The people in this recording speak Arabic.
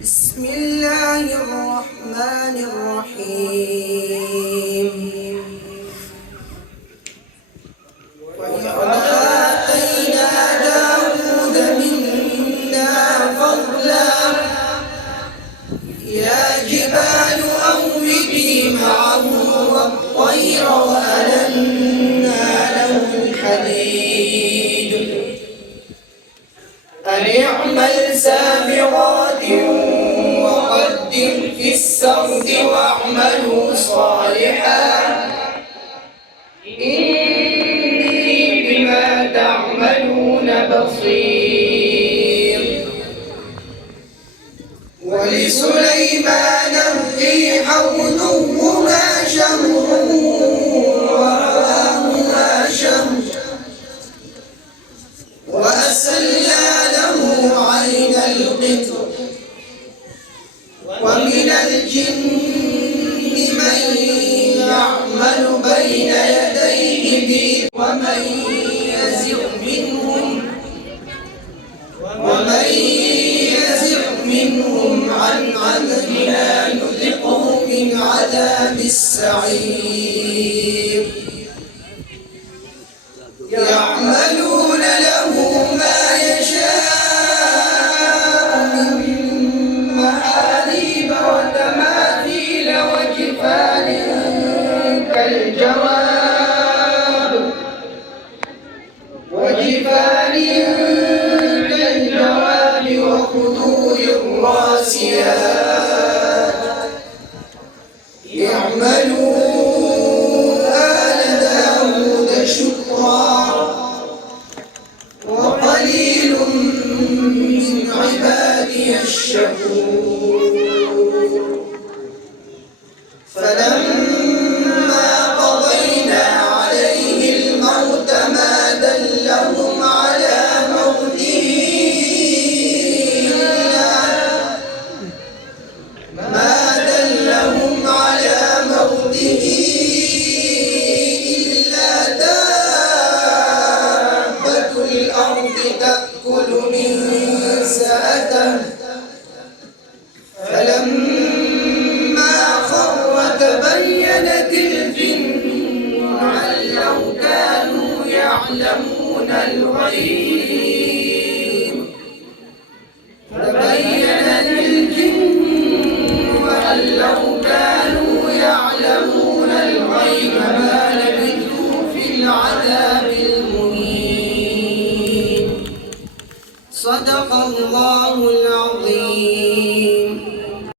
بسم الله الرحمن الرحيم. وإذ آتينا داود منا فضلا يا جبال أوبي معه والطير وألنا له الحديد أن اعمل سابغات وقدر في السرد واعملوا صالحا إني بما تعملون بصير. ولسليمان الريح غدوها شهر ورواحها شهر وأسلنا له عين القطر ومن الجن من يعمل بين يديه ومن يزغ منهم عن أمرنا نذقه من عذاب السعير. يعملون له ما يشاء من محاريب وتماثيل وجفان كالجواب وقدور الراسيات. يعملوا آل داود شكرا وقليل من عبادي الشكور. فلما قضينا عليه الموت ما دلهم على موته إلا دابة الأرض تأكل من سأته. فلما خر تبينت الجن أن لو كانوا يعلمون الغيب تبينت الجن أن لو كانوا يعلمون الغيب ما لبثوا في العذاب المهين. صدق الله